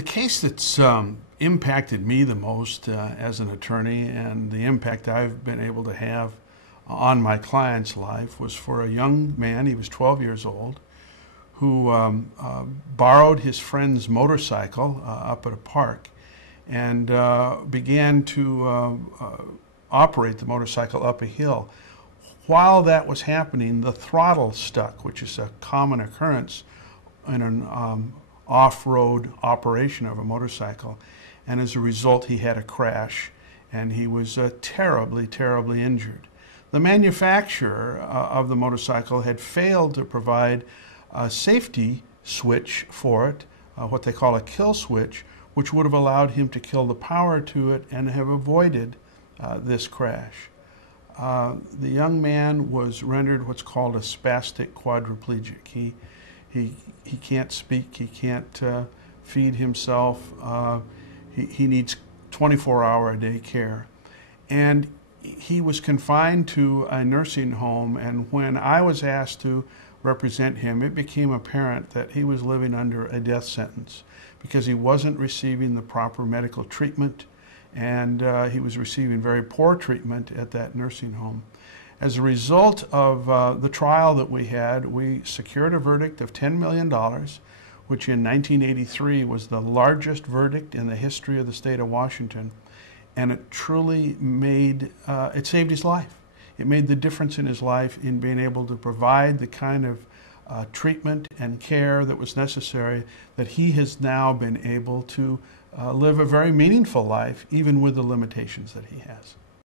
The case that's impacted me the most as an attorney, and the impact I've been able to have on my client's life, was for a young man. He was 12 years old, who borrowed his friend's motorcycle up at a park and began to operate the motorcycle up a hill. While that was happening, the throttle stuck, which is a common occurrence in an off-road operation of a motorcycle, and as a result he had a crash and he was terribly, terribly injured. The manufacturer of the motorcycle had failed to provide a safety switch for it, what they call a kill switch, which would have allowed him to kill the power to it and have avoided this crash. The young man was rendered what's called a spastic quadriplegic. He can't speak, he can't feed himself, he needs 24-hour-a-day care. And he was confined to a nursing home, and when I was asked to represent him, it became apparent that he was living under a death sentence because he wasn't receiving the proper medical treatment, and he was receiving very poor treatment at that nursing home. As a result of the trial that we had, we secured a verdict of $10 million, which in 1983 was the largest verdict in the history of the state of Washington. And it truly made, it saved his life. It made the difference in his life in being able to provide the kind of treatment and care that was necessary, that he has now been able to live a very meaningful life, even with the limitations that he has.